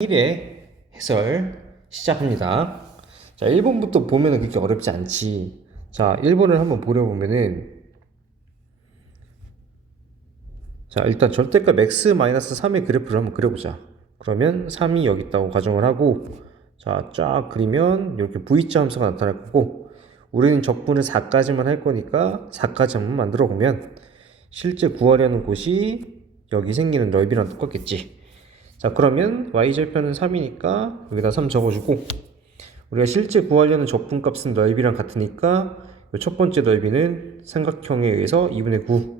1회 해설 시작합니다. 자, 1번부터 보면은 그렇게 어렵지 않지. 자, 1번을 한번 보려보면은, 자, 일단 절대값 x-3의 그래프를 한번 그려보자. 그러면 3이 여기 있다고 가정을 하고, 자, 쫙 그리면 이렇게 V자 함수가 나타날 거고, 우리는 적분을 4까지만 할 거니까 4까지 한번 만들어 보면 실제 구하려는 곳이 여기 생기는 넓이랑 똑같겠지. 자, 그러면 y절편은 3이니까 여기다 3 적어주고, 우리가 실제 구하려는 적분값은 넓이랑 같으니까 첫 번째 넓이는 삼각형에 의해서 2분의 9,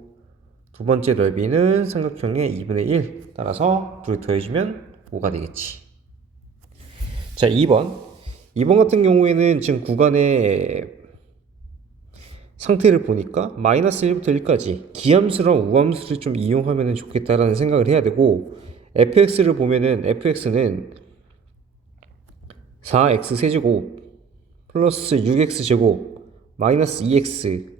두 번째 넓이는 삼각형의 2분의 1, 따라서 둘이 더해주면 5가 되겠지. 자, 2번 같은 경우에는 지금 구간의 상태를 보니까 마이너스 1부터 1까지 기함수랑 우함수를 좀 이용하면 좋겠다라는 생각을 해야 되고, fx를 보면은 fx는 4x 세제곱 플러스 6x 제곱 마이너스 2x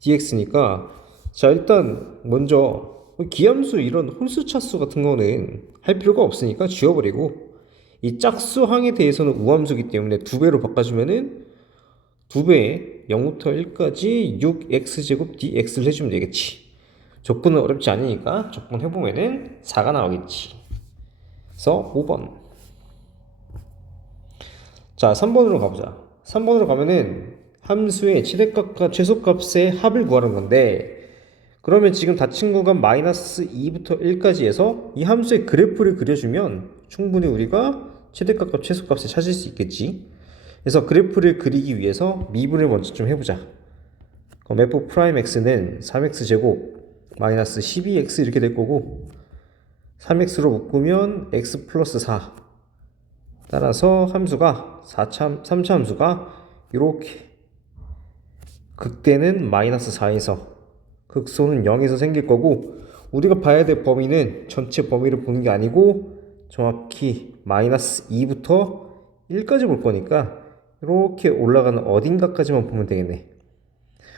dx니까, 자, 일단 먼저 기함수 이런 홀수 차수 같은 거는 할 필요가 없으니까 지워버리고, 이 짝수항에 대해서는 우함수기 때문에 2배로 바꿔주면은 2배에 0부터 1까지 6x제곱 dx를 해주면 되겠지. 적분은 어렵지 않으니까 적분 해보면은 4가 나오겠지. 그래서 5번. 자, 3번으로 가보자. 3번으로 가면은 함수의 최대값과 최소값의 합을 구하는 건데, 그러면 지금 닫힌 구간 마이너스 2부터 1까지 해서 이 함수의 그래프를 그려주면 충분히 우리가 최대값과 최소값을 찾을 수 있겠지. 그래서 그래프를 그리기 위해서 미분을 먼저 좀 해보자. 그럼 f'(x는 3x제곱 마이너스 12x 이렇게 될 거고, 3x로 묶으면 x 플러스 4, 따라서 함수가 3차 함수가 이렇게 극대는 마이너스 4에서 극소는 0에서 생길 거고, 우리가 봐야 될 범위는 전체 범위를 보는 게 아니고 정확히 마이너스 2부터 1까지 볼 거니까 이렇게 올라가는 어딘가까지만 보면 되겠네.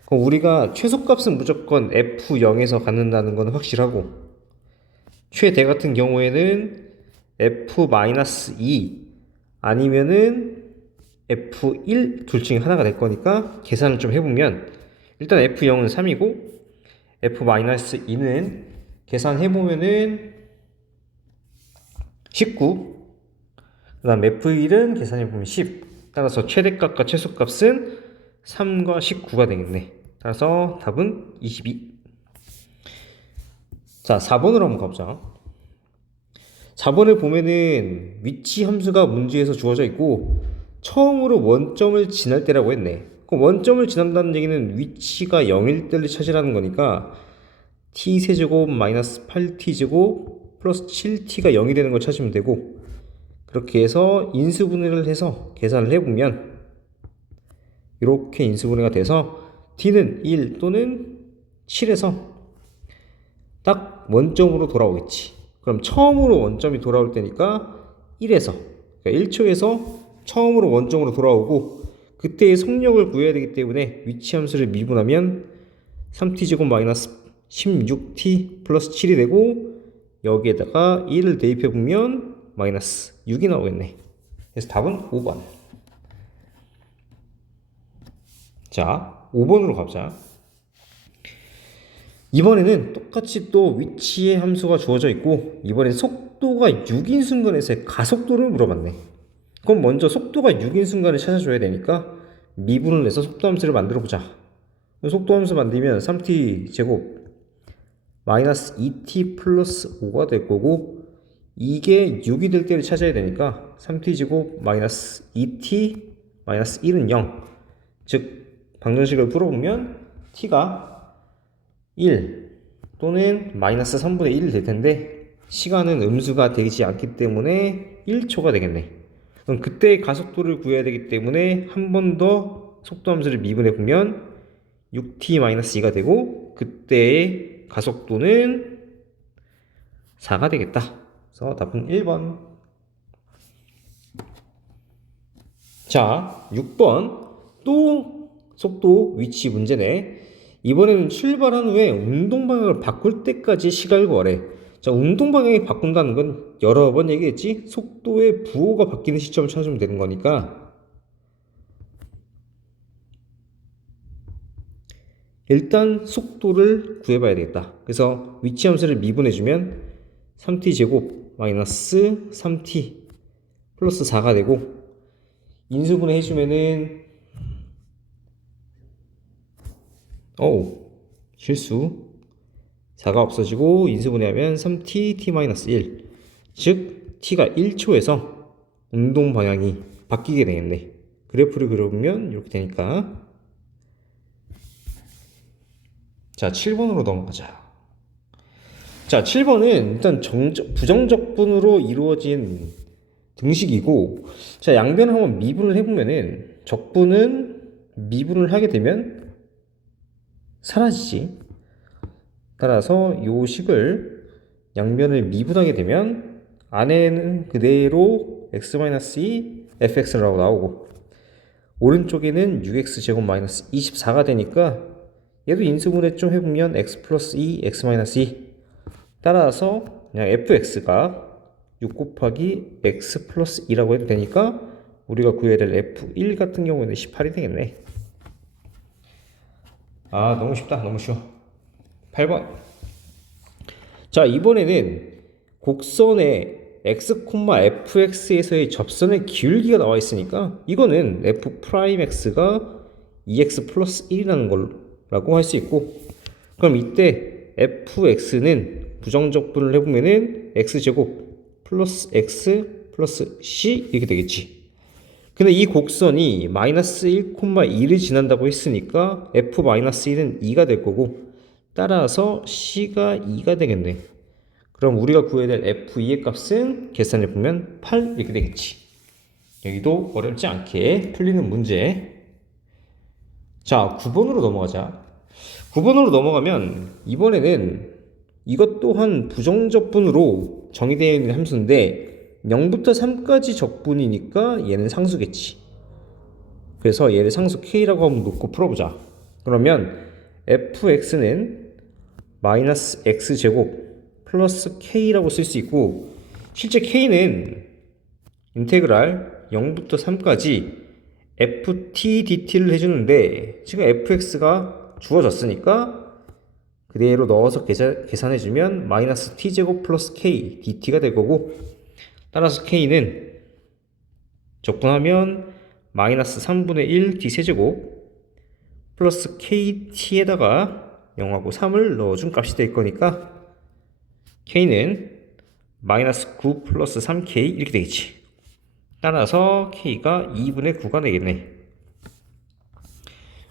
그럼 우리가 최소값은 무조건 f0에서 갖는다는 건 확실하고, 최대 같은 경우에는 f-2 아니면은 f1 둘 중에 하나가 될 거니까 계산을 좀 해보면, 일단 f0은 3이고 f-2는 계산해보면은 19, 그 다음 f1은 계산해보면 10, 따라서 최대값과 최소값은 3과 19가 되겠네. 따라서 답은 22. 자, 4번으로 한번 가보자. 4번을 보면은 위치 함수가 문제에서 주어져 있고 처음으로 원점을 지날 때라고 했네. 그럼 원점을 지난다는 얘기는 위치가 0일 때를 찾으라는 거니까 t세제곱 마이너스 8t제곱 플러스 7t가 0이 되는 걸 찾으면 되고, 그렇게 해서 인수분해를 해서 계산을 해보면 이렇게 인수분해가 돼서 t는 1 또는 7에서 딱 원점으로 돌아오겠지. 그럼 처음으로 원점이 돌아올 때니까 1에서, 그러니까 1초에서 처음으로 원점으로 돌아오고, 그때의 속력을 구해야 되기 때문에 위치 함수를 미분하면 3t제곱 마이너스 16t 플러스 7이 되고, 여기에다가 1을 대입해보면 마이너스 6이 나오겠네. 그래서 답은 5번. 자, 5번으로 가보자. 이번에는 똑같이 또 위치의 함수가 주어져 있고, 이번엔 속도가 6인 순간에서의 가속도를 물어봤네. 그럼 먼저 속도가 6인 순간을 찾아줘야 되니까 미분을 해서 속도 함수를 만들어 보자. 속도 함수 만들면 3t 제곱 마이너스 2t 플러스 5가 될 거고, 이게 6이 될 때를 찾아야 되니까 3t 제곱 마이너스 2t 마이너스 1은 0, 즉 방정식을 풀어보면 t가 1 또는 마이너스 3분의 1이 될 텐데, 시간은 음수가 되지 않기 때문에 1초가 되겠네. 그럼 그때의 가속도를 구해야 되기 때문에 한 번 더 속도함수를 미분해 보면 6t-2가 되고, 그때의 가속도는 4가 되겠다. 그래서 답은 1번. 자, 6번 또 속도 위치 문제네. 이번에는 출발한 후에 운동 방향을 바꿀 때까지 시간을 구하래. 자, 운동 방향이 바꾼다는 건 여러 번 얘기했지? 속도의 부호가 바뀌는 시점을 찾으면 되는 거니까 일단 속도를 구해봐야 되겠다. 그래서 위치 함수를 미분해주면 3t제곱 마이너스 3t 플러스 4가 되고 인수분해 해주면은 실수 4가 없어지고 인수분해하면 3t t-1 즉 t가 1초에서 운동 방향이 바뀌게 되겠네. 그래프를 그려보면 이렇게 되니까 자 7번으로 넘어가자. 자 7번은 일단 부정적분으로 이루어진 등식이고 자 양변을 한번 미분을 해보면은 적분은 미분을 하게 되면 사라지지. 따라서 요 식을 양변을 미분하게 되면 안에는 그대로 x-2 fx라고 나오고 오른쪽에는 6x제곱 24가 되니까 얘도 인수분해 좀 해보면 x 플러스 2 x-2 따라서 그냥 fx가 6 곱하기 x 플러스 2라고 해도 되니까 우리가 구해야 될 f1 같은 경우에는 18이 되겠네. 아 너무 쉽다. 너무 쉬워. 8번. 자 이번에는 곡선의 x, fx에서의 접선의 기울기가 나와 있으니까 이거는 f'x가 2x 플러스 1이라는 거라고 할 수 있고 그럼 이때 fx는 부정적분을 해보면은 x제곱 플러스 x 플러스 c 이렇게 되겠지. 근데 이 곡선이 마이너스 1,2를 지난다고 했으니까 f-1은 2가 될 거고 따라서 c가 2가 되겠네. 그럼 우리가 구해야 될 f2의 값은 계산해 보면 8 이렇게 되겠지. 여기도 어렵지 않게 풀리는 문제. 자 9번으로 넘어가자. 9번으로 넘어가면 이번에는 이것 또한 부정적분으로 정의되어 있는 함수인데 0부터 3까지 적분이니까 얘는 상수겠지. 그래서 얘를 상수 k라고 한번 놓고 풀어보자. 그러면 fx는 마이너스 x제곱 플러스 k라고 쓸 수 있고 실제 k는 인테그랄 0부터 3까지 ft dt를 해주는데 지금 fx가 주어졌으니까 그대로 넣어서 계산해주면 마이너스 t제곱 플러스 k dt가 될 거고 따라서 k는 적분하면 마이너스 3분의 1 d세제곱 플러스 kt에다가 0하고 3을 넣어준 값이 될 거니까 k는 마이너스 9 플러스 3k 이렇게 되겠지. 따라서 k가 2분의 9가 되겠네.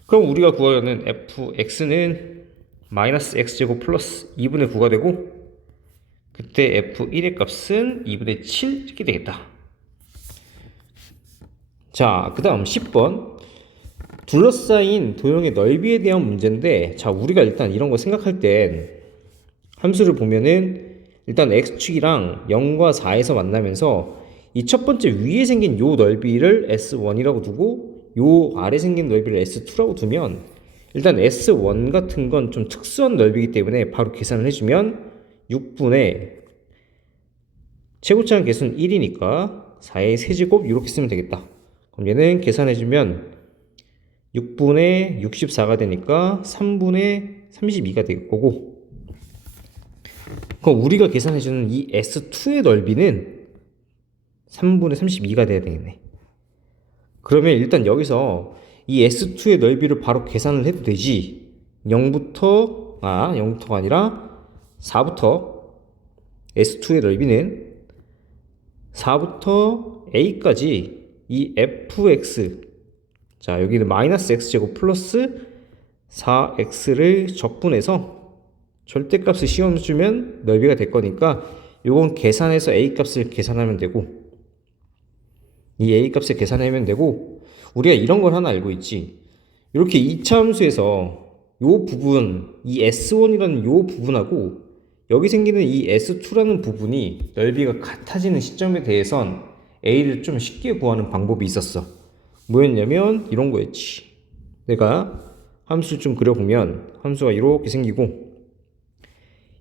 그럼 우리가 구하려는 fx는 마이너스 x제곱 플러스 2분의 9가 되고 그때 f1의 값은 2분의 7 이렇게 되겠다. 자, 그 다음 10번 둘러싸인 도형의 넓이에 대한 문제인데 자 우리가 일단 이런 거 생각할 땐 함수를 보면은 일단 x축이랑 0과 4에서 만나면서 이 첫 번째 위에 생긴 요 넓이를 s1이라고 두고 요 아래 생긴 넓이를 s2라고 두면 일단 s1 같은 건 좀 특수한 넓이기 때문에 바로 계산을 해주면 6분의 최고차항 개수는 1이니까 4의 세제곱 이렇게 쓰면 되겠다. 그럼 얘는 계산해주면 6분의 64가 되니까 3분의 32가 될 거고 그럼 우리가 계산해주는 이 S2의 넓이는 3분의 32가 돼야 되겠네. 그러면 일단 여기서 이 S2의 넓이를 바로 계산을 해도 되지 0부터가 아니라 4부터 S2의 넓이는 4부터 A까지 이 fx 자 여기는 마이너스 x제곱 플러스 4x를 적분해서 절대값을 씌워주면 넓이가 될 거니까 요건 계산해서 a값을 계산하면 되고 이 a값을 계산하면 되고 우리가 이런 걸 하나 알고 있지. 이렇게 2차 함수에서 요 부분 이 s1이라는 요 부분하고 여기 생기는 이 s2라는 부분이 넓이가 같아지는 시점에 대해선 a를 좀 쉽게 구하는 방법이 있었어. 뭐였냐면 이런 거였지. 내가 함수를 좀 그려보면 함수가 이렇게 생기고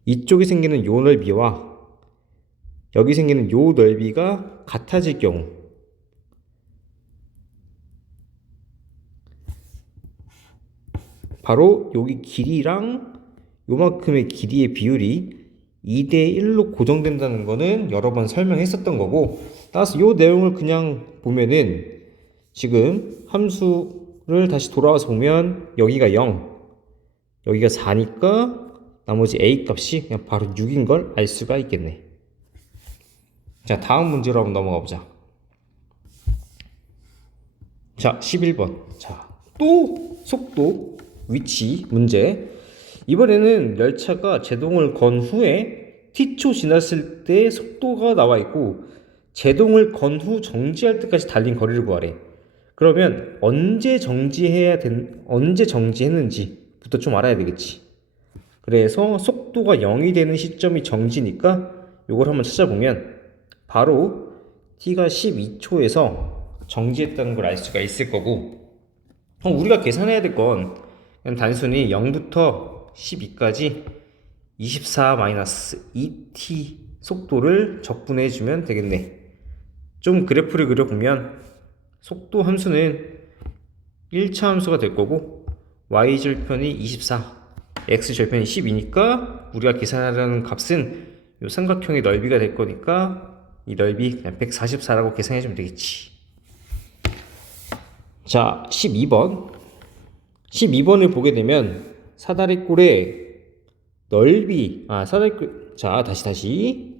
이쪽에 생기는 요 넓이와 여기 생기는 요 넓이가 같아질 경우, 바로 여기 길이랑 요만큼의 길이의 비율이 2대1로 고정된다는 거는 여러 번 설명했었던 거고, 따라서 요 내용을 그냥 보면은 지금 함수를 다시 돌아와서 보면 여기가 0, 여기가 4니까 나머지 a 값이 그냥 바로 6인 걸 알 수가 있겠네. 자, 다음 문제로 한번 넘어가 보자. 자, 11번. 자, 또 속도, 위치 문제. 이번에는 열차가 제동을 건 후에 t초 지났을 때 속도가 나와 있고, 제동을 건 후 정지할 때까지 달린 거리를 구하래. 그러면 언제 정지했는지부터 좀 알아야 되겠지. 그래서 속도가 0이 되는 시점이 정지니까 이걸 한번 찾아보면 바로 t가 12초에서 정지했다는 걸 알 수가 있을 거고, 우리가 계산해야 될 건 그냥 단순히 0부터 12까지 24-2t 속도를 적분해주면 되겠네. 좀 그래프를 그려보면 속도 함수는 1차 함수가 될 거고, y절편이 24, x절편이 12니까 우리가 계산하려는 값은 이 삼각형의 넓이가 될 거니까 이 넓이 그냥 144라고 계산해주면 되겠지. 자, 12번을 보게 되면 사다리꼴의 넓이, 자, 다시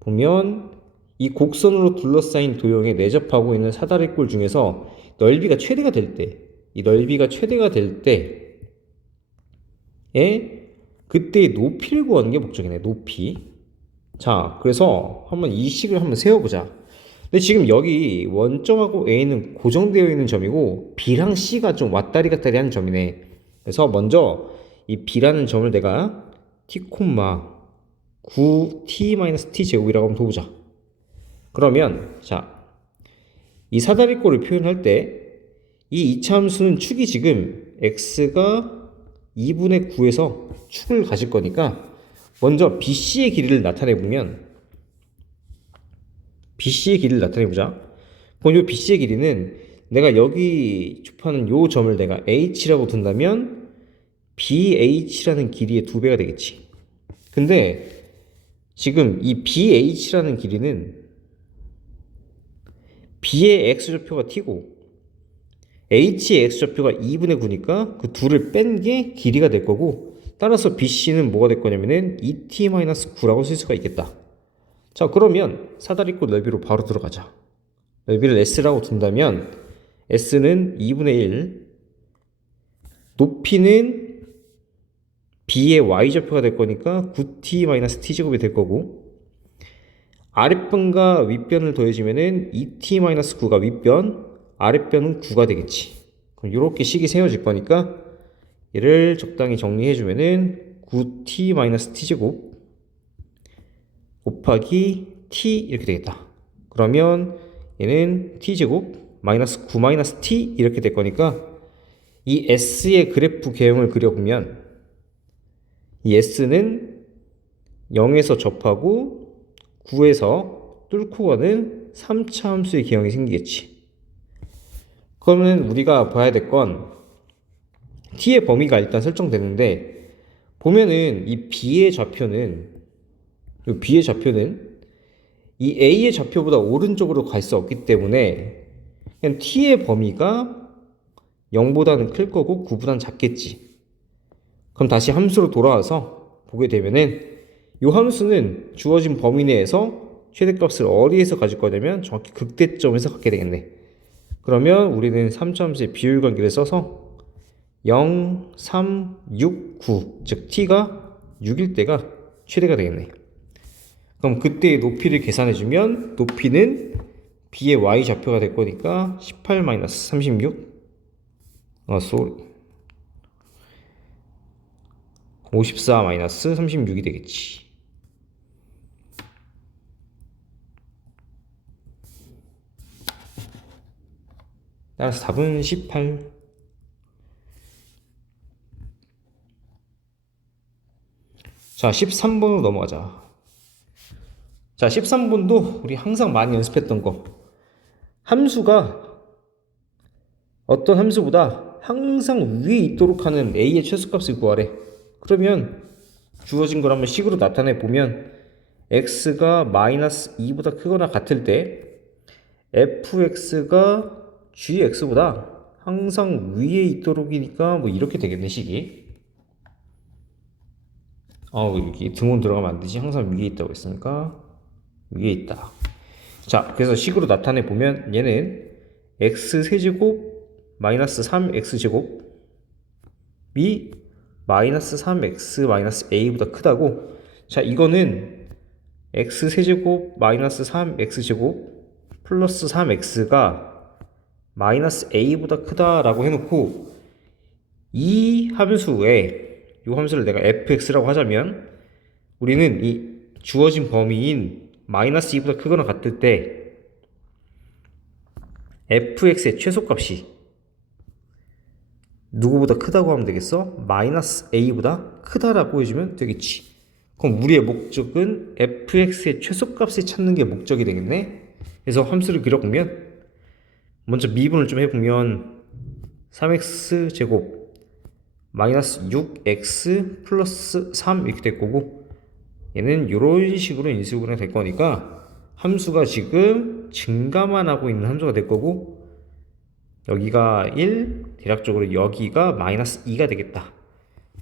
보면 이 곡선으로 둘러싸인 도형에 내접하고 있는 사다리꼴 중에서 넓이가 최대가 될 때, 이 넓이가 최대가 될 때에 그때의 높이를 구하는 게 목적이네. 높이. 자, 그래서 한번 이 식을 한번 세워보자. 근데 지금 여기 원점하고 A는 고정되어 있는 점이고 B랑 C가 좀 왔다리 갔다리 하는 점이네. 그래서 먼저 이 B라는 점을 내가 t, 9t-t 제곱이라고 한번 둬보자. 그러면 자, 이 사다리꼴을 표현할 때 이 2차 함수는 축이 지금 x가 2분의 9에서 축을 가질 거니까 먼저 BC의 길이를 나타내보면, BC의 길이를 나타내보자. 그럼 이 BC의 길이는 내가 여기 좁하는 요 점을 내가 H라고 둔다면 BH라는 길이의 2배가 되겠지. 근데 지금 이 BH라는 길이는 B의 X좌표가 T고 H의 X좌표가 2분의 9니까 그 둘을 뺀 게 길이가 될 거고, 따라서 BC는 뭐가 될 거냐면은 2t-9라고 쓸 수가 있겠다. 자, 그러면 사다리꼴 넓이로 바로 들어가자. 넓이를 S라고 둔다면 S는 2분의 1, 높이는 B의 Y좌표가 될 거니까 9t-t제곱이 될 거고, 아랫변과 윗변을 더해주면은 2t-9가 윗변, 아랫변은 9가 되겠지. 그럼 이렇게 식이 세워질 거니까 얘를 적당히 정리해주면은 9t-t제곱 곱하기 t 이렇게 되겠다. 그러면 얘는 t제곱 마이너스 9-t 이렇게 될 거니까 이 s의 그래프 개형을 그려보면 이 s는 0에서 접하고 9에서 뚫고 가는 3차 함수의 개형이 생기겠지. 그러면 우리가 봐야 될 건 t의 범위가 일단 설정되는데, 보면은 이 b의 좌표는 이 a의 좌표보다 오른쪽으로 갈 수 없기 때문에 그냥 t의 범위가 0보다는 클 거고 9보다는 작겠지. 그럼 다시 함수로 돌아와서 보게 되면은 이 함수는 주어진 범위 내에서 최대값을 어디에서 가질 거냐면 정확히 극대점에서 갖게 되겠네. 그러면 우리는 3차 함수의 비율 관계를 써서 0, 3, 6, 9, 즉 t가 6일 때가 최대가 되겠네. 그럼 그때의 높이를 계산해주면 높이는 b의 y좌표가 될 거니까 18-36 54-36이 되겠지. 따라서 답은 18. 자, 13번으로 넘어가자. 자, 13번도 우리 항상 많이 연습했던 거. 함수가 어떤 함수보다 항상 위에 있도록 하는 a의 최소값을 구하래. 그러면 주어진 걸 한번 식으로 나타내 보면 x가 마이너스 2보다 크거나 같을 때 fx가 gx보다 항상 위에 있도록이니까 뭐 이렇게 되겠네, 식이. 여기 등원 들어가면 안 되지. 항상 위에 있다고 했으니까 위에 있다. 자, 그래서 식으로 나타내 보면 얘는 x 세제곱 마이너스 3x제곱이 마이너스 3x 마이너스 a보다 크다고. 자, 이거는 x 세제곱 마이너스 3x제곱 플러스 3x가 마이너스 a보다 크다라고 해놓고, 이 함수에 이 함수를 내가 fx라고 하자면 우리는 이 주어진 범위인 마이너스 2보다 크거나 같을 때 fx의 최소값이 누구보다 크다고 하면 되겠어? 마이너스 a보다 크다라고 해주면 되겠지. 그럼 우리의 목적은 fx의 최소값을 찾는 게 목적이 되겠네. 그래서 함수를 그려보면 먼저 미분을 좀 해보면 3x 제곱 마이너스 6x 플러스 3 이렇게 될 거고, 얘는 이런 식으로 인수분해 될 거니까 함수가 지금 증가만 하고 있는 함수가 될 거고, 여기가 1, 대략적으로 여기가 마이너스 2가 되겠다.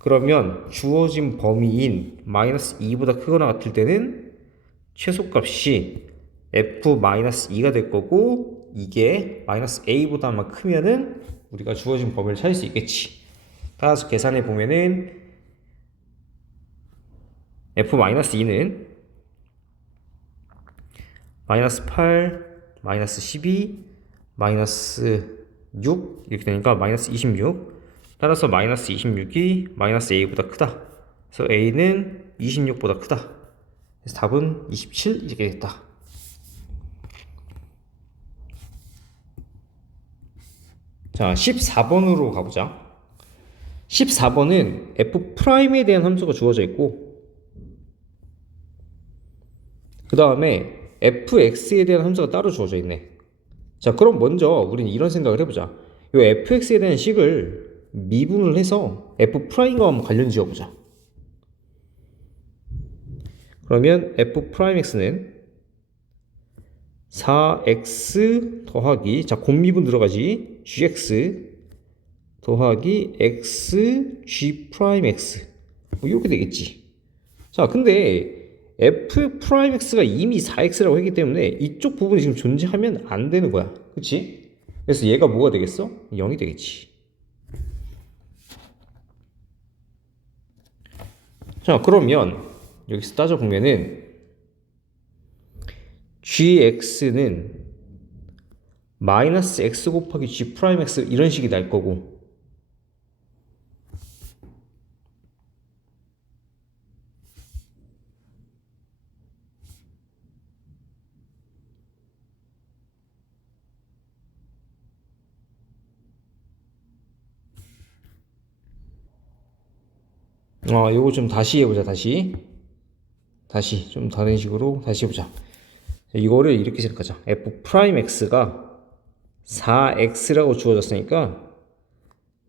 그러면 주어진 범위인 마이너스 2보다 크거나 같을 때는 최소값이 f-2가 될 거고, 이게 마이너스 a보다만 크면은 우리가 주어진 범위를 찾을 수 있겠지. 따라서 계산해 보면은 f-2는 마이너스 8, 마이너스 12, 마이너스 6 이렇게 되니까 마이너스 26. 따라서 마이너스 26이 마이너스 a보다 크다. 그래서 a는 26보다 크다. 그래서 답은 27 이렇게 됐다. 자, 14번으로 가보자. 14번은 f'에 대한 함수가 주어져 있고, 그 다음에 fx에 대한 함수가 따로 주어져 있네. 자, 그럼 먼저 우리는 이런 생각을 해보자. 이 fx에 대한 식을 미분을 해서 f'과 한번 관련 지어보자. 그러면 f'x는 4x 더하기, 자, 곱미분 들어가지, gx 더하기 x g'x 뭐 이렇게 되겠지. 자, 근데 f'x가 이미 4x라고 했기 때문에 이쪽 부분이 지금 존재하면 안 되는 거야. 그치? 그래서 얘가 뭐가 되겠어? 0이 되겠지. 자, 그러면 여기서 따져보면은 gx는 마이너스 x 곱하기 g'x 이런 식이 날 거고, 요거 좀 다시 해보자. 다시 좀 다른 식으로 다시 해보자. 이거를 이렇게 생각하자. f'x가 4x라고 주어졌으니까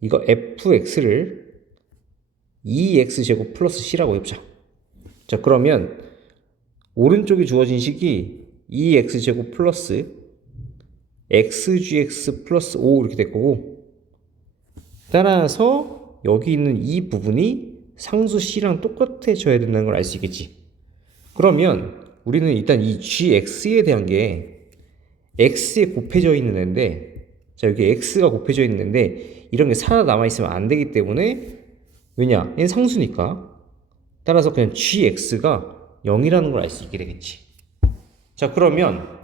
이거 fx를 2x제곱 플러스 c라고 해보자. 자, 그러면 오른쪽에 주어진 식이 2x제곱 플러스 xgx 플러스 5 이렇게 될 거고, 따라서 여기 있는 이 부분이 상수 c랑 똑같아져야 된다는 걸 알 수 있겠지. 그러면 우리는 일단 이 gx에 대한 게 x에 곱해져 있는 애인데, 자, 여기 x가 곱해져 있는 애인데 이런 게 살아남아 있으면 안 되기 때문에, 왜냐? 얘는 상수니까. 따라서 그냥 gx가 0이라는 걸 알 수 있게 되겠지. 자, 그러면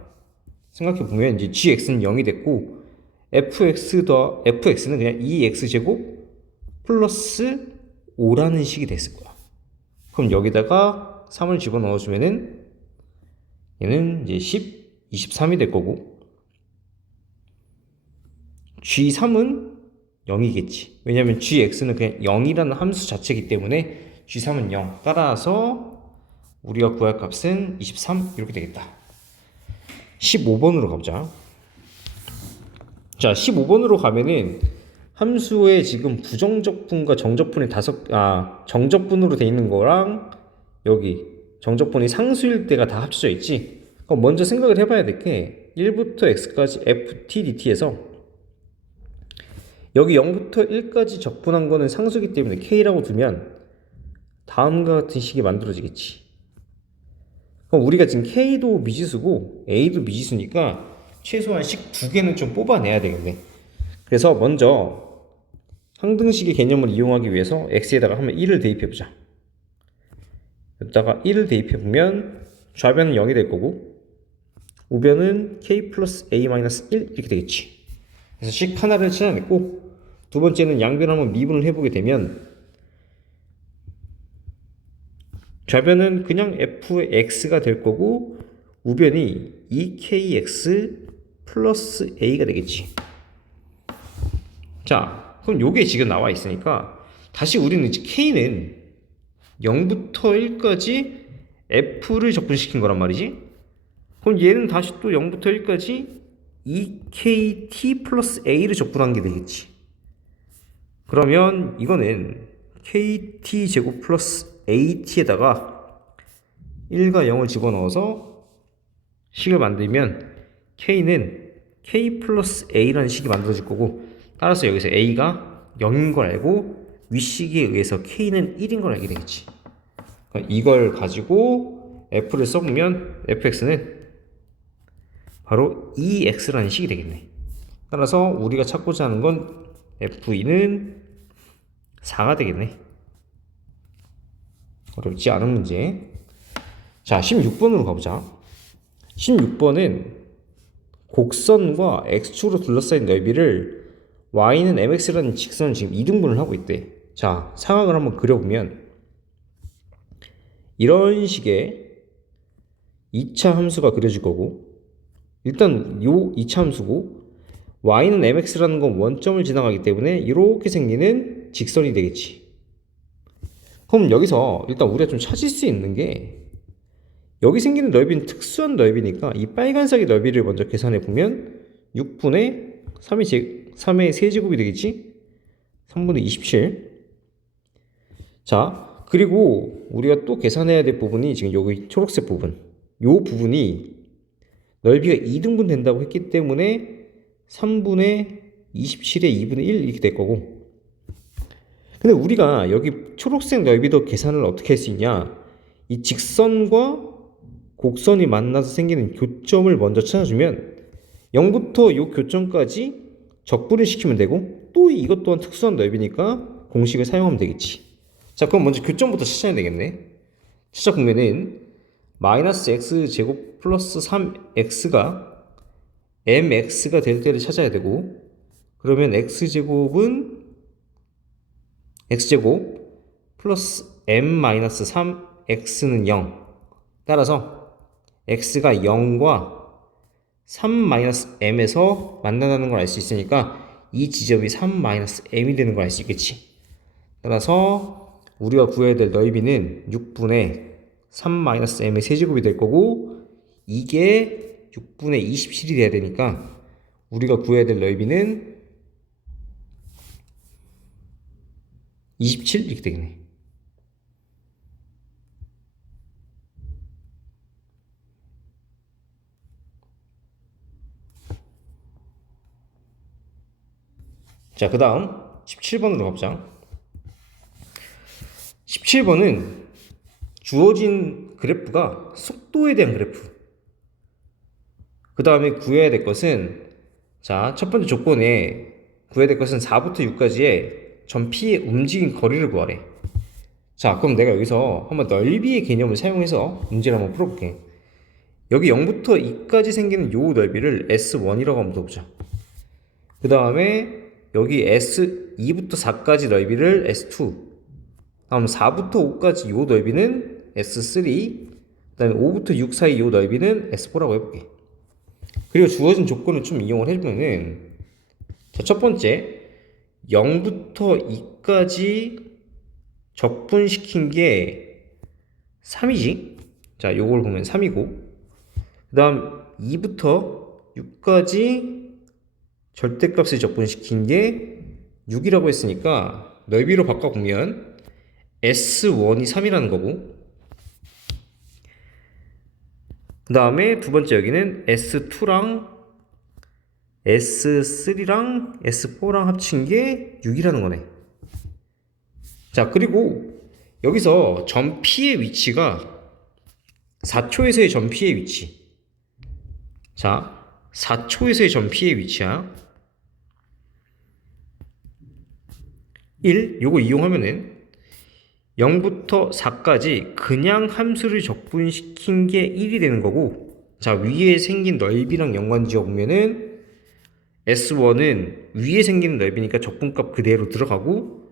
생각해보면 이제 gx는 0이 됐고, fx는 그냥 2x제곱 플러스 5라는 식이 됐을 거야. 그럼 여기다가 3을 집어넣어주면은 얘는 이제 10, 23이 될 거고, g3은 0이겠지. 왜냐면 gx는 그냥 0이라는 함수 자체이기 때문에 G3은 0. 따라서 우리가 구할 값은 23 이렇게 되겠다. 15번으로 가보자. 자, 15번으로 가면은 함수에 지금 부정적분과 정적분이 정적분으로 돼 있는 거랑 여기 정적분이 상수일 때가 다 합쳐져 있지. 그럼 먼저 생각을 해봐야 될 게 1부터 x까지 ft dt에서 여기 0부터 1까지 적분한 거는 상수기 때문에 k라고 두면 다음과 같은 식이 만들어지겠지. 그럼 우리가 지금 k도 미지수고 a도 미지수니까 최소한 식 두 개는 좀 뽑아내야 되겠네. 그래서 먼저 항등식의 개념을 이용하기 위해서 x에다가 한번 1을 대입해보자. 여기다가 1을 대입해보면 좌변은 0이 될 거고 우변은 k 플러스 a-1 이렇게 되겠지. 그래서 식 하나를 찾아냈고 두 번째는 양변을 한번 미분을 해보게 되면 좌변은 그냥 f의 x가 될 거고 우변이 2kx 플러스 a가 되겠지. 자, 그럼 요게 지금 나와 있으니까 다시 우리는 이제 k는 0부터 1까지 f를 적분시킨 거란 말이지. 그럼 얘는 다시 또 0부터 1까지 2kt 플러스 a를 적분한 게 되겠지. 그러면 이거는 kt 제곱 플러스 at에다가 1과 0을 집어넣어서 식을 만들면 k는 k 플러스 a라는 식이 만들어질 거고 따라서 여기서 a가 0인 걸 알고 윗식에 의해서 k는 1인 걸 알게 되겠지. 그러니까 이걸 가지고 f를 써보면 fx는 바로 2x라는 식이 되겠네. 따라서 우리가 찾고자 하는 건 f2는 4가 되겠네. 어렵지 않은 문제. 자, 16번으로 가보자. 16번은 곡선과 x축으로 둘러싸인 넓이를 y는 mx라는 직선을 지금 2등분을 하고 있대. 자, 상황을 한번 그려보면 이런 식의 2차 함수가 그려질 거고 일단 요 2차 함수고 y는 mx라는 건 원점을 지나가기 때문에 이렇게 생기는 직선이 되겠지. 그럼 여기서 일단 우리가 좀 찾을 수 있는 게 여기 생기는 넓이는 특수한 넓이니까 이 빨간색의 넓이를 먼저 계산해 보면 6분의 3의 세제곱이 되겠지? 3분의 27. 자, 그리고 우리가 또 계산해야 될 부분이 지금 여기 초록색 부분. 요 부분이 넓이가 2등분 된다고 했기 때문에 3분의 27의 2분의 1 이렇게 될 거고. 근데 우리가 여기 초록색 넓이도 계산을 어떻게 할 수 있냐? 이 직선과 곡선이 만나서 생기는 교점을 먼저 찾아주면 0부터 이 교점까지 적분을 시키면 되고 또 이것 또한 특수한 넓이니까 공식을 사용하면 되겠지. 자, 그럼 먼저 교점부터 찾아야 되겠네. 찾아보면은 마이너스 x제곱 플러스 3x가 mx가 될 때를 찾아야 되고 그러면 x제곱은 x제곱 플러스 m-3x는 0. 따라서 x가 0과 3-m에서 만나는 걸 알 수 있으니까 이 지점이 3-m이 되는 걸 알 수 있겠지. 따라서 우리가 구해야 될 넓이는 6분의 3-m의 세제곱이 될 거고 이게 6분의 27이 돼야 되니까 우리가 구해야 될 넓이는 27 이렇게 되겠네. 자, 그 다음 17번으로 가보자. 17번은 주어진 그래프가 속도에 대한 그래프. 그 다음에 구해야 될 것은 자, 첫 번째 조건에 구해야 될 것은 4부터 6까지의 전 P의 움직인 거리를 구하래. 자, 그럼 내가 여기서 한번 넓이의 개념을 사용해서 문제를 한번 풀어볼게. 여기 0부터 2까지 생기는 요 넓이를 S1이라고 한번 써보자. 그 다음에 여기 S2부터 4까지 넓이를 S2. 다음 4부터 5까지 요 넓이는 S3. 그 다음에 5부터 6 사이 요 넓이는 S4라고 해볼게. 그리고 주어진 조건을 좀 이용을 해보면은 자, 첫 번째 0부터 2까지 적분시킨 게 3이지. 자, 요걸 보면 3이고, 그 다음 2부터 6까지 절대값을 적분시킨 게 6이라고 했으니까 넓이로 바꿔보면 S1이 3이라는 거고, 그 다음에 두 번째 여기는 S2랑 S3랑 S4랑 합친 게 6이라는 거네. 자, 그리고 여기서 점 P의 위치가 4초에서의 점 P의 위치. 자, 4초에서의 점 P의 위치야. 1, 요거 이용하면은 0부터 4까지 그냥 함수를 적분시킨 게 1이 되는 거고, 자, 위에 생긴 넓이랑 연관 지어보면은 S1은 위에 생기는 넓이니까 적분값 그대로 들어가고,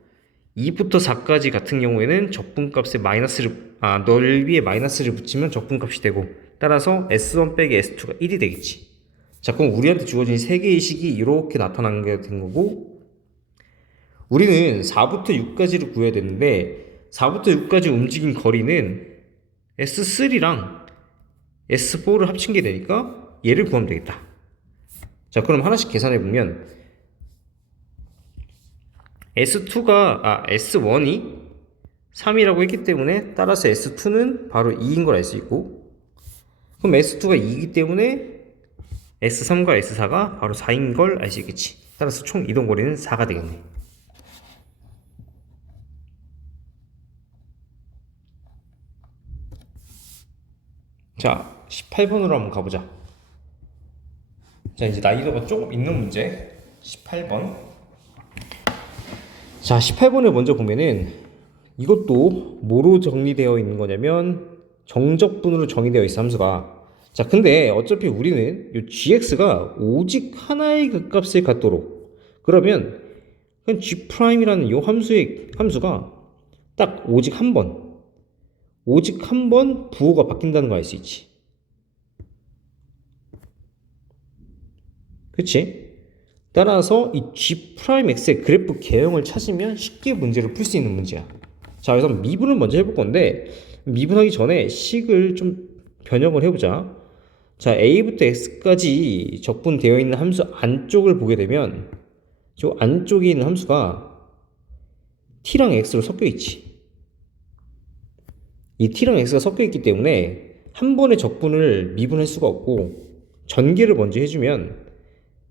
2부터 4까지 같은 경우에는 적분값에 넓이에 마이너스를 붙이면 적분값이 되고, 따라서 S1 빼기 S2가 1이 되겠지. 자, 그럼 우리한테 주어진 3개의 식이 이렇게 나타나는 게 된 거고, 우리는 4부터 6까지를 구해야 되는데 4부터 6까지 움직인 거리는 S3랑 S4를 합친 게 되니까 얘를 구하면 되겠다. 자, 그럼 하나씩 계산해 보면 S1이 3이라고 했기 때문에 따라서 S2는 바로 2인 걸 알 수 있고, 그럼 S2가 2이기 때문에 S3과 S4가 바로 4인 걸 알 수 있겠지. 따라서 총 이동 거리는 4가 되겠네. 자, 18번으로 한번 가보자. 자, 이제 난이도가 조금 있는 문제 18번. 자, 18번을 먼저 보면은 이것도 뭐로 정리되어 있는 거냐면 정적분으로 정의되어 있어, 함수가. 자, 근데 어차피 우리는 이 gx가 오직 하나의 극값을 갖도록, 그러면 그냥 g'이라는 이 함수가 딱 오직 한 번 부호가 바뀐다는 거 알 수 있지. 그치? 따라서 이 g'x의 그래프 개형을 찾으면 쉽게 문제를 풀 수 있는 문제야. 자, 그래서 미분을 먼저 해볼 건데, 미분하기 전에 식을 좀 변형을 해보자. 자, a부터 x까지 적분되어 있는 함수 안쪽을 보게 되면 저 안쪽에 있는 함수가 t랑 x로 섞여 있지. 이 t랑 x가 섞여 있기 때문에 한 번에 적분을 미분할 수가 없고, 전개를 먼저 해주면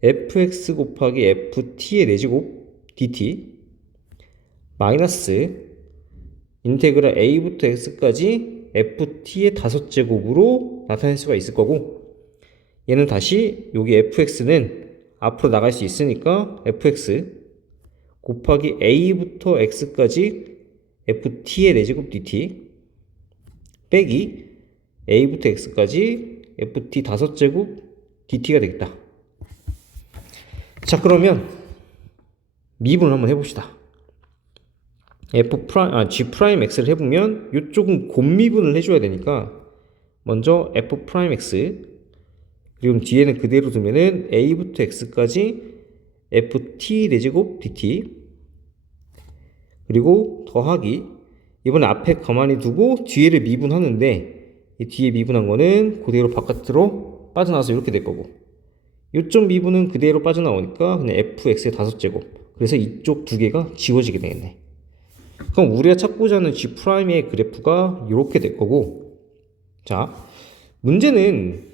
fx 곱하기 ft의 4제곱 dt 마이너스 인테그랄 a부터 x까지 ft의 5제곱으로 나타낼 수가 있을 거고, 얘는 다시 여기 fx는 앞으로 나갈 수 있으니까 fx 곱하기 a부터 x까지 ft의 4제곱 dt 빼기 a부터 x까지 ft 5제곱 dt가 되겠다. 자, 그러면 미분을 한번 해봅시다. g'x를 해보면 이쪽은 곱미분을 해줘야 되니까 먼저 f'x, 그리고 뒤에는 그대로 두면은 a부터 x까지 ft 4제곱 dt, 그리고 더하기, 이번에 앞에 가만히 두고 뒤에를 미분하는데 이 뒤에 미분한 거는 그대로 바깥으로 빠져나와서 이렇게 될 거고, 이쪽 미분은 그대로 빠져나오니까 그냥 fx의 5제곱, 그래서 이쪽 두 개가 지워지게 되겠네. 그럼 우리가 찾고자 하는 g'의 그래프가 이렇게 될 거고, 자, 문제는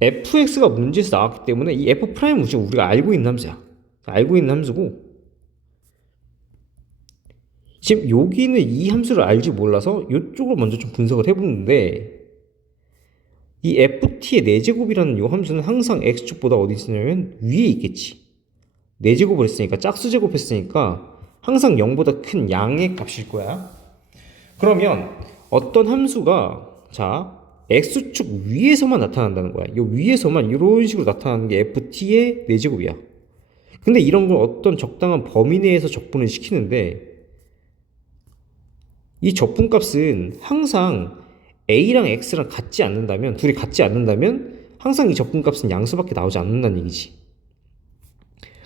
fx가 문제에서 나왔기 때문에 이 f'은 지금 우리가 알고 있는 함수야. 알고 있는 함수고, 지금 여기는 이 함수를 알지 몰라서 이쪽을 먼저 좀 분석을 해보는데, 이 ft의 4제곱이라는 이 함수는 항상 x축보다 어디 있으냐면 위에 있겠지. 4제곱을 했으니까, 짝수제곱 했으니까 항상 0보다 큰 양의 값일 거야. 그러면 어떤 함수가, 자, x축 위에서만 나타난다는 거야. 이 위에서만 이런 식으로 나타나는 게 ft의 4제곱이야. 근데 이런 걸 어떤 적당한 범위 내에서 적분을 시키는데, 이 적분값은 항상 a랑 x랑 같지 않는다면, 둘이 같지 않는다면 항상 이 적분값은 양수밖에 나오지 않는다는 얘기지.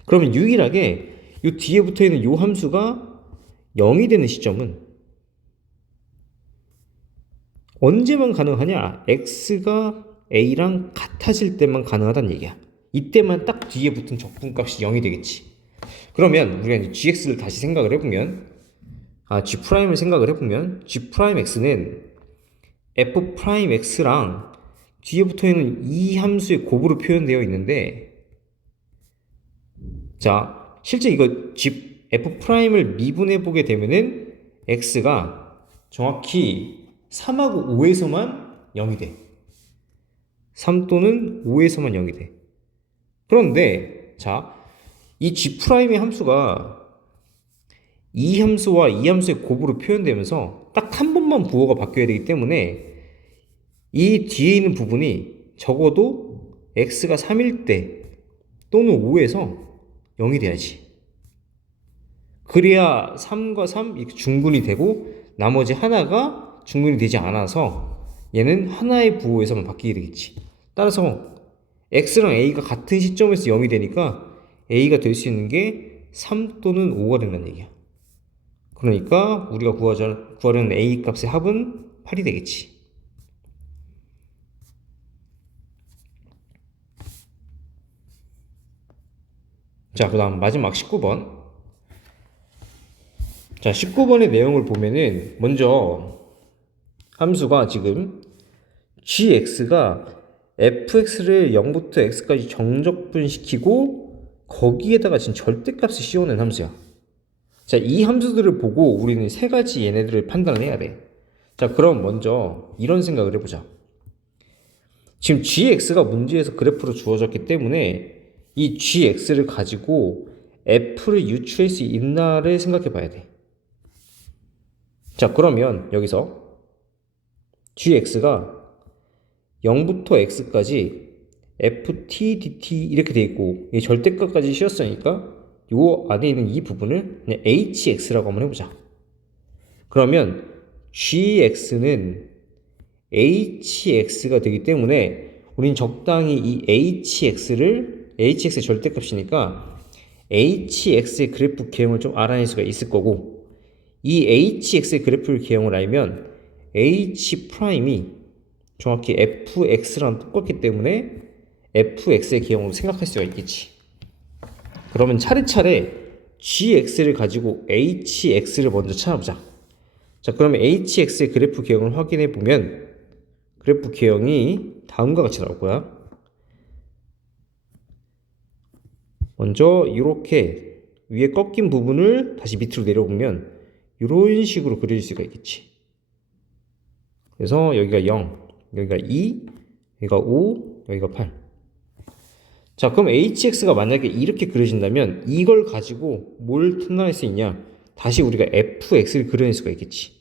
그러면 유일하게 이 뒤에 붙어있는 이 함수가 0이 되는 시점은 언제만 가능하냐? x가 a랑 같아질 때만 가능하다는 얘기야. 이때만 딱 뒤에 붙은 적분값이 0이 되겠지. 그러면 우리가 이제 gx를 다시 생각을 해보면 g'을 생각을 해보면 g'x는 f'x랑 뒤에 붙어있는 이 함수의 곱으로 표현되어 있는데, 자 실제 이거 f'을 미분해보게 되면은 x가 정확히 3하고 5에서만 0이 돼. 3 또는 5에서만 0이 돼. 그런데 자, 이 g'의 함수가 이 함수와 이 함수의 곱으로 표현되면서 딱 한 번만 부호가 바뀌어야 되기 때문에 이 뒤에 있는 부분이 적어도 x가 3일 때 또는 5에서 0이 돼야지. 그래야 3과 3 이렇게 중분이 되고 나머지 하나가 중분이 되지 않아서 얘는 하나의 부호에서만 바뀌게 되겠지. 따라서 x랑 a가 같은 시점에서 0이 되니까 a가 될 수 있는 게 3 또는 5가 된다는 얘기야. 그러니까 우리가 구하려는 a 값의 합은 8이 되겠지. 자, 그 다음 마지막 19번. 자, 19번의 내용을 보면은 먼저 함수가 지금 gx가 fx를 0부터 x까지 정적분시키고 거기에다가 지금 절대값을 씌워낸 함수야. 자, 이 함수들을 보고 우리는 세 가지 얘네들을 판단을 해야 돼. 자, 그럼 먼저 이런 생각을 해보자. 지금 gx가 문제에서 그래프로 주어졌기 때문에 이 gx를 가지고 f를 유추할 수 있나를 생각해 봐야 돼. 자, 그러면 여기서 gx가 0부터 x까지 ft dt 이렇게 돼 있고 이 절대값까지 씌웠으니까 요 안에 있는 이 부분을 그냥 hx라고 한번 해보자. 그러면 gx는 hx가 되기 때문에 우린 적당히 이 hx의 절대값이니까 hx의 그래프 개형을 좀 알아낼 수가 있을 거고, 이 hx의 그래프 개형을 알면 h'이 정확히 fx랑 똑같기 때문에 fx의 개형으로 생각할 수가 있겠지. 그러면 차례차례 gx를 가지고 hx를 먼저 찾아보자. 자, 그러면 hx의 그래프 개형을 확인해 보면 그래프 개형이 다음과 같이 나올 거야. 먼저 이렇게 위에 꺾인 부분을 다시 밑으로 내려보면 이런 식으로 그려질 수가 있겠지. 그래서 여기가 0, 여기가 2, 여기가 5, 여기가 8. 자, 그럼 hx가 만약에 이렇게 그려진다면 이걸 가지고 뭘 판단할 수 있냐? 다시 우리가 fx를 그려낼 수가 있겠지.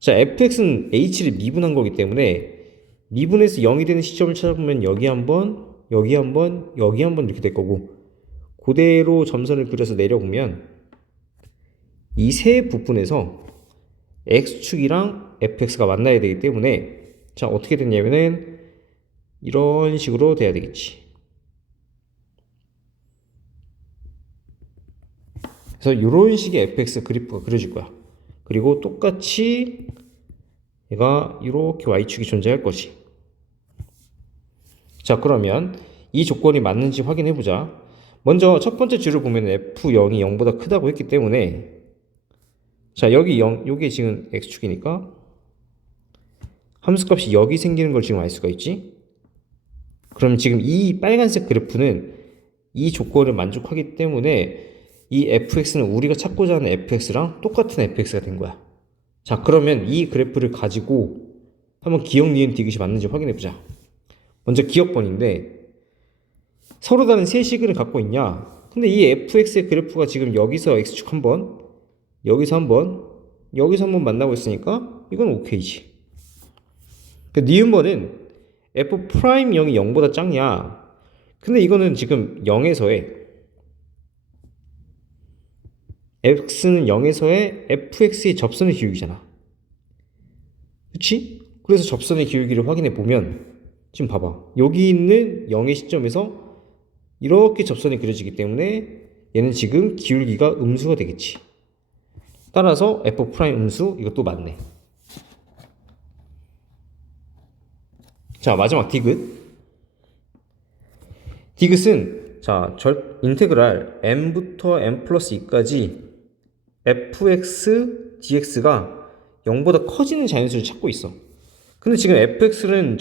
자, fx는 h를 미분한 거기 때문에 미분해서 0이 되는 시점을 찾아보면 여기 한번, 여기 한번, 여기 한번 이렇게 될 거고, 그대로 점선을 그려서 내려보면 이 세 부분에서 x축이랑 fx가 만나야 되기 때문에, 자, 어떻게 됐냐면은 이런 식으로 돼야 되겠지. 그래서 이런 식의 fx 그래프가 그려질 거야. 그리고 똑같이 얘가 이렇게 y축이 존재할 것이. 자, 그러면 이 조건이 맞는지 확인해 보자. 먼저 첫 번째 줄을 보면 f0이 0보다 크다고 했기 때문에, 자, 여기 0, 요게 지금 x축이니까 함수값이 여기 생기는 걸 지금 알 수가 있지. 그럼 지금 이 빨간색 그래프는 이 조건을 만족하기 때문에 이 fx는 우리가 찾고자 하는 fx랑 똑같은 fx가 된 거야. 자, 그러면 이 그래프를 가지고 한번 기억, 니은, 디귿이 맞는지 확인해 보자. 먼저 기억번인데 서로 다른 세 식을 갖고 있냐? 근데 이 fx의 그래프가 지금 여기서 x축 한번, 여기서 한번, 여기서 한번 만나고 있으니까 이건 오케이지. 그 니은번은 f'0이 0보다 작냐? 근데 이거는 지금 0에서의 x는 0에서의 fx의 접선의 기울기잖아. 그치? 그래서 접선의 기울기를 확인해 보면 지금 봐봐. 여기 있는 0의 시점에서 이렇게 접선이 그려지기 때문에 얘는 지금 기울기가 음수가 되겠지. 따라서 f 프라임 음수 이것도 맞네. 자, 마지막 디귿. 디귿은 자, 인테그랄 m부터 m 플러스 2까지 fx dx가 0보다 커지는 자연수를 찾고 있어. 근데 지금 fx는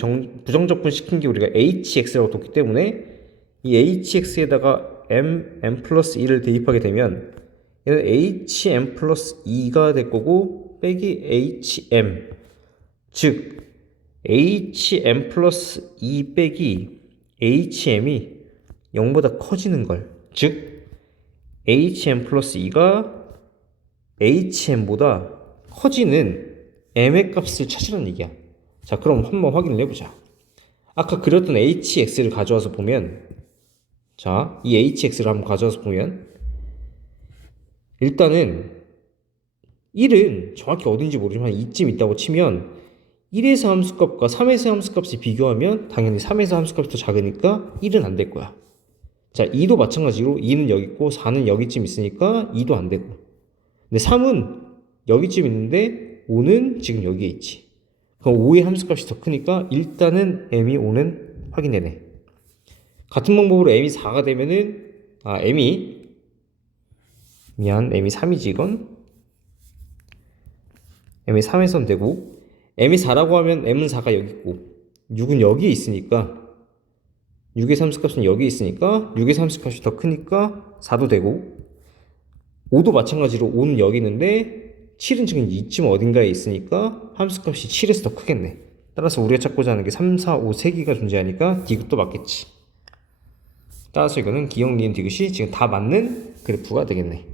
부정적분 시킨 게 우리가 hx라고 뒀기 때문에 이 hx에다가 m 플러스 2를 대입하게 되면 얘는 hm 플러스 2가 될 거고 빼기 hm, 즉 hm 플러스 2 빼기 hm이 0보다 커지는 걸, 즉 hm 플러스 2가 hm보다 커지는 m의 값을 찾으라는 얘기야. 자, 그럼 한번 확인을 해보자. 아까 그렸던 hx를 가져와서 보면, 자, 이 hx를 한번 가져와서 보면 일단은 1은 정확히 어딘지 모르지만 이쯤 있다고 치면 1에서 함수값과 3에서 함수값을 비교하면 당연히 3에서 함수값이 더 작으니까 1은 안 될 거야. 자, 2도 마찬가지로 2는 여기 있고 4는 여기쯤 있으니까 2도 안 되고, 근데 3은 여기쯤 있는데 5는 지금 여기에 있지. 그럼 5의 함수값이 더 크니까 일단은 m이 5는 확인되네. 같은 방법으로 m이 4가 되면은 m이 3이지 이건. m이 3에선 되고, m이 4라고 하면 m은 4가 여기 있고 6은 여기에 있으니까 6의 함수값은 여기 있으니까 6의 함수값이 더 크니까 4도 되고, 5도 마찬가지로 5는 여기 있는데 7은 지금 이쯤 어딘가에 있으니까 함수값이 7에서 더 크겠네. 따라서 우리가 찾고자 하는 게 3, 4, 5 세 개가 존재하니까 디귿도 맞겠지. 따라서 이거는 기억, 니은, 디귿이 지금 다 맞는 그래프가 되겠네.